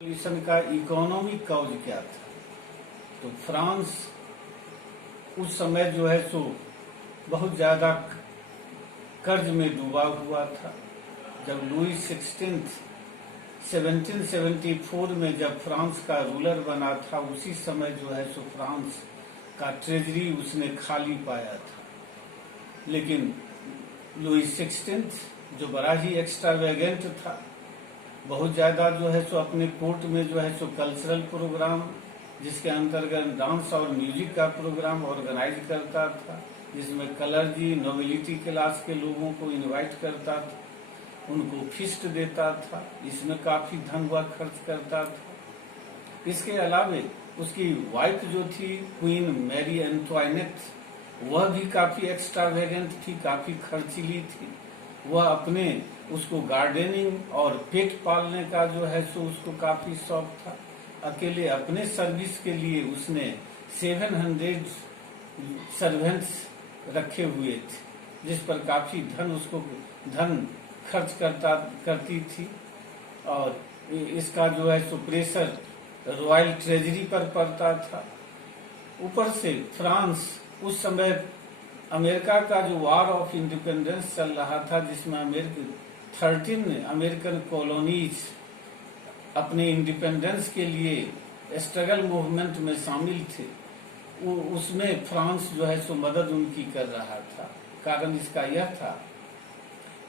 Revolution का economic cause क्या था। तो फ्रांस उस समय जो है सो बहुत ज्यादा कर्ज में डूबा हुआ था। जब लुई 16 1774 में जब फ्रांस का रूलर बना था, उसी समय जो है सो फ्रांस का ट्रेजरी उसने खाली पाया था। लेकिन लुई 16 जो बड़ा ही एक्स्ट्रावेगेंट था, बहुत ज्यादा जो है सो अपने कोर्ट में जो है सो कल्चरल प्रोग्राम, जिसके अंतर्गत डांस और म्यूजिक का प्रोग्राम ऑर्गेनाइज करता था, जिसमें कलर्जी नोबिलिटी क्लास के लोगों को इनवाइट करता था, उनको फिस्ट देता था, इसमें काफी धन वह खर्च करता था। इसके अलावे उसकी वाइफ जो थी क्वीन मैरी एंटोइनेट, वह भी काफी एक्स्ट्रावेगेंट थी, काफी खर्चीली थी। वह अपने उसको गार्डनिंग और पेट पालने का जो है सो उसको काफी शौक था। अकेले अपने सर्विस के लिए उसने 700 सर्वेंट्स रखे हुए थे, जिस पर काफी धन खर्च करती थी। और इसका जो है सो प्रेशर रॉयल ट्रेजरी पर पड़ता था। ऊपर से फ्रांस उस समय अमेरिका का जो वॉर ऑफ इंडिपेंडेंस चल रहा था, जिसमें 13 अमेरिकन कॉलोनीज अपने इंडिपेंडेंस के लिए स्ट्रगल मूवमेंट में शामिल थे, उसमें फ्रांस जो है सो मदद उनकी कर रहा था। कारण इसका यह था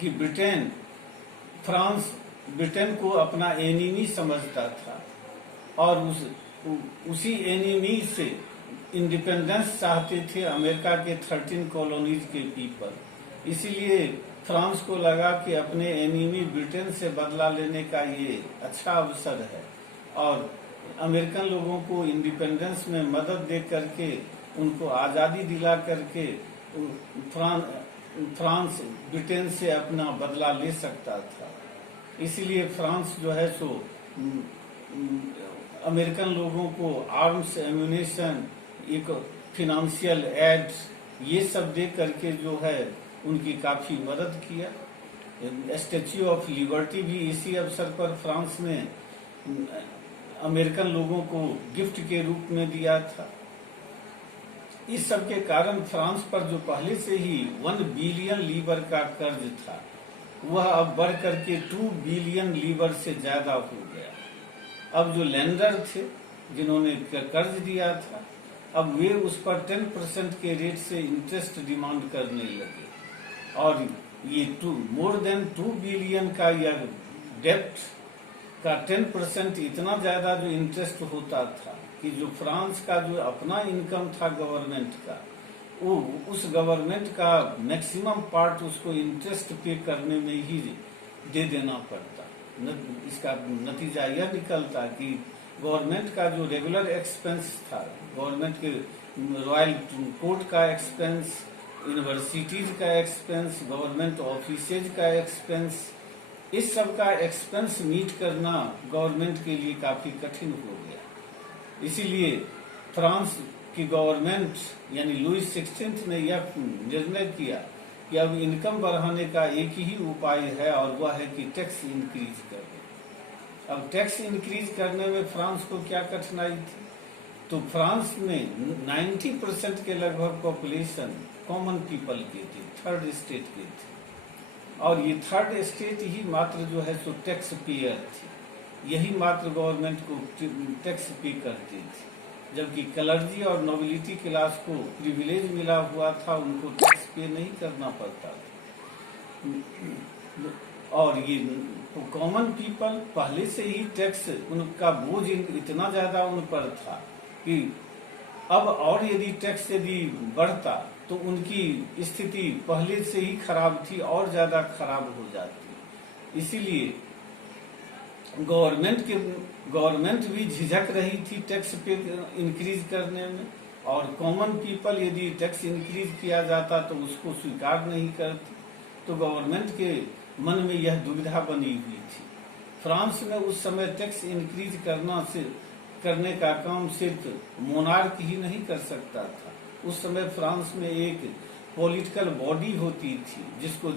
कि फ्रांस ब्रिटेन को अपना एनिमी समझता था और उसी एनिमी से इंडिपेंडेंस चाहते थे अमेरिका के 13 कॉलोनीज के पीपल। इसीलिए फ्रांस को लगा कि अपने एनिमी ब्रिटेन से बदला लेने का ये अच्छा अवसर है और अमेरिकन लोगों को इंडिपेंडेंस में मदद दे करके उनको आजादी दिला करके फ्रांस ब्रिटेन से अपना बदला ले सकता था। इसीलिए फ्रांस जो है सो अमेरिकन लोगों को आर्म्स एम्यूनेशन, एक फिनेंशियल एड, ये सब दे करके जो है उनकी काफी मदद किया। स्टैच्यू ऑफ लिबर्टी भी इसी अवसर पर फ्रांस ने अमेरिकन लोगों को गिफ्ट के रूप में दिया था। इस सब के कारण फ्रांस पर जो पहले से ही 1 बिलियन लीवर का कर्ज था, वह अब बढ़ करके 2 बिलियन लीवर से ज्यादा हो गया। अब जो लेंडर थे जिन्होंने कर्ज दिया था, अब वे उस पर 10% के रेट से इंटरेस्ट डिमांड करने लगे और ये मोर देन 2 बिलियन का यह डेप्ट का 10% इतना ज्यादा जो इंटरेस्ट होता था कि जो फ्रांस का जो अपना इनकम था गवर्नमेंट का, वो उस गवर्नमेंट का मैक्सिमम पार्ट उसको इंटरेस्ट पे करने में ही दे देना पड़ता। इसका नतीजा यह निकलता कि गवर्नमेंट का जो रेगुलर एक्सपेंस था, गवर्नमेंट के रॉयल कोर्ट का एक्सपेंस, यूनिवर्सिटीज का एक्सपेंस, गवर्नमेंट ऑफिसेज का एक्सपेंस, इस सब का एक्सपेंस मीट करना गवर्नमेंट के लिए काफी कठिन हो गया। इसीलिए फ्रांस की गवर्नमेंट यानी लुई 16 ने यह निर्णय किया कि अब इनकम बढ़ाने का एक ही उपाय है और वह है कि टैक्स इंक्रीज कर दे। अब टैक्स इंक्रीज करने में फ्रांस को क्या कठिनाई थी, तो फ्रांस में 90% के लगभग पॉपुलेशन कॉमन पीपल की थी, थर्ड स्टेट की थी, और ये थर्ड स्टेट ही मात्र जो है सो टैक्स पेयर थी, यही मात्र गवर्नमेंट को टैक्स पे करती थी। जबकि कलर्जी और नोबिलिटी क्लास को प्रिविलेज मिला हुआ था, उनको टैक्स पे नहीं करना पड़ता था। और ये कॉमन पीपल पहले से ही टैक्स, उनका बोझ इतना ज्यादा उन पर था कि अब और यदि टैक्स यदि बढ़ता तो उनकी स्थिति पहले से ही खराब थी और ज्यादा खराब हो जाती। इसीलिए गवर्नमेंट भी झिझक रही थी टैक्स पे इंक्रीज करने में, और कॉमन पीपल यदि टैक्स इंक्रीज किया जाता तो उसको स्वीकार नहीं करती। तो गवर्नमेंट के मन में यह दुविधा बनी हुई थी। फ्रांस में उस समय टैक्स इंक्रीज करने का काम सिर्फ मोनार्क ही नहीं कर सकता था। उस समय फ्रांस में एक पॉलिटिकल बॉडी होती थी जिसको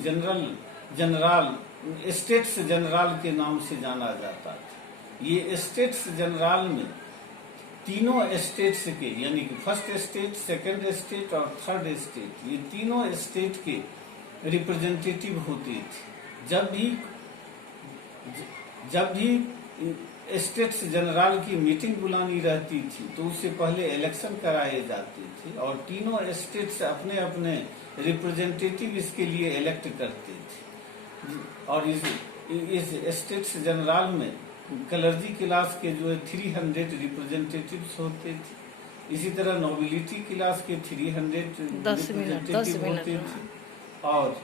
स्टेट्स जनरल के नाम से जाना जाता था। ये स्टेट्स जनरल में तीनों स्टेट्स के, यानी कि फर्स्ट स्टेट, सेकंड स्टेट और थर्ड स्टेट, ये तीनों स्टेट के रिप्रेजेंटेटिव होते थे। जब भी स्टेट्स जनरल की मीटिंग बुलानी रहती थी तो उससे पहले इलेक्शन कराए जाते थे और तीनों स्टेट्स अपने अपने रिप्रेजेंटेटिव इसके लिए इलेक्ट करते थे। और इस स्टेट्स जनरल में क्लर्जी क्लास के जो है 300 रिप्रेजेंटेटिव्स होते थे। इसी तरह नोबिलिटी क्लास के 300 रिप्रेजेंटेटिव होते थे और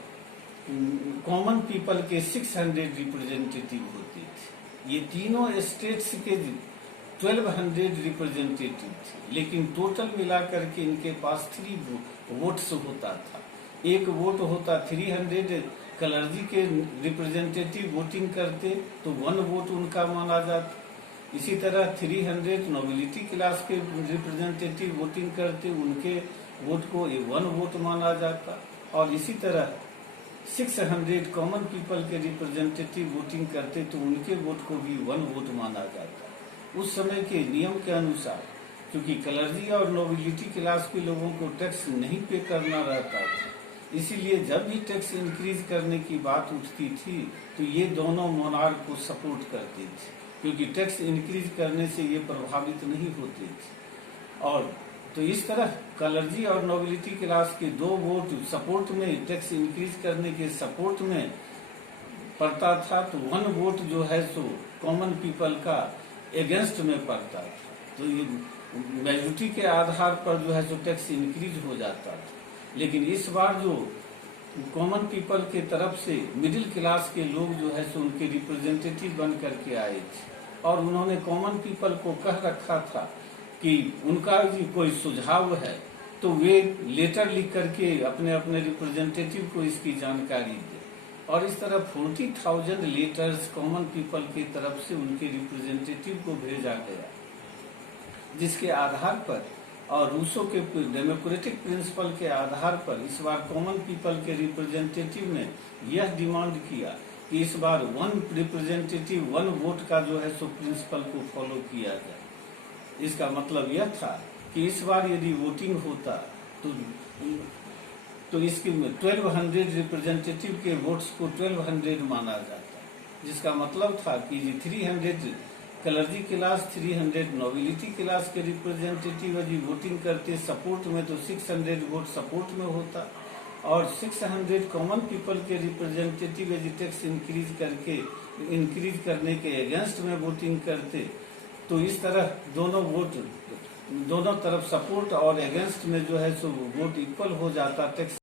कॉमन पीपल के 600 रिप्रेजेंटेटिव होते थे। ये तीनों स्टेट्स के 1200 रिप्रेजेंटेटिव थे, लेकिन टोटल मिलाकर के इनके पास 3 वोट्स होता था। एक वोट होता 300 क्लर्जी के रिप्रेजेंटेटिव वोटिंग करते तो 1 वोट उनका माना जाता। इसी तरह 300 नोबिलिटी क्लास के रिप्रेजेंटेटिव वोटिंग करते, उनके वोट को 1 वोट माना जाता। और इसी तरह 600 कॉमन पीपल के रिप्रेजेंटेटिव वोटिंग करते तो उनके वोट को भी 1 वोट माना जाता। उस समय के नियम के अनुसार क्योंकि क्लर्जी और नोबिलिटी क्लास के लोगों को टैक्स नहीं पे करना रहता था, इसीलिए जब भी टैक्स इंक्रीज करने की बात उठती थी तो ये दोनों मोनार्क को सपोर्ट करते थे, क्योंकि टैक्स इंक्रीज करने से ये प्रभावित नहीं होते थे। और तो इस तरह क्लर्जी और नोबिलिटी क्लास के 2 वोट सपोर्ट में, टैक्स इंक्रीज करने के सपोर्ट में पड़ता था, तो 1 वोट जो है सो कॉमन पीपल का अगेंस्ट में पड़ता था। तो ये मेजोरिटी के आधार पर जो है सो टैक्स इंक्रीज हो जाता था। लेकिन इस बार जो कॉमन पीपल के तरफ से मिडिल क्लास के लोग जो है सो उनके रिप्रेजेंटेटिव बन करके आए थे और उन्होंने कॉमन पीपल को कह रखा था कि उनका भी कोई सुझाव है तो वे लेटर लिख करके अपने अपने रिप्रेजेंटेटिव को इसकी जानकारी दे। और इस तरह 40,000 लेटर्स कॉमन पीपल की तरफ से उनके रिप्रेजेंटेटिव को भेजा गया, जिसके आधार पर और रूसो के डेमोक्रेटिक प्रिंसिपल के आधार पर इस बार कॉमन पीपल के रिप्रेजेंटेटिव ने यह डिमांड किया कि इस बार 1 रिप्रेजेंटेटिव 1 वोट का जो है सो प्रिंसिपल को फॉलो किया जाए। इसका मतलब यह था कि इस बार यदि वोटिंग होता तो इसके 1200 रिप्रेजेंटेटिव के वोट्स को 1200 माना जाता, जिसका मतलब था कि 300 क्लर्जी क्लास, 300 नोबिलिटी क्लास के रिप्रेजेंटेटिव यदि वोटिंग करते सपोर्ट में तो 600 वोट सपोर्ट में होता और 600 कॉमन पीपल के रिप्रेजेंटेटिव यदि टैक्स इंक्रीज करने के अगेंस्ट में वोटिंग करते तो इस तरह दोनों तरफ सपोर्ट और अगेंस्ट में जो है सो वोट इक्वल हो जाता, टैक्स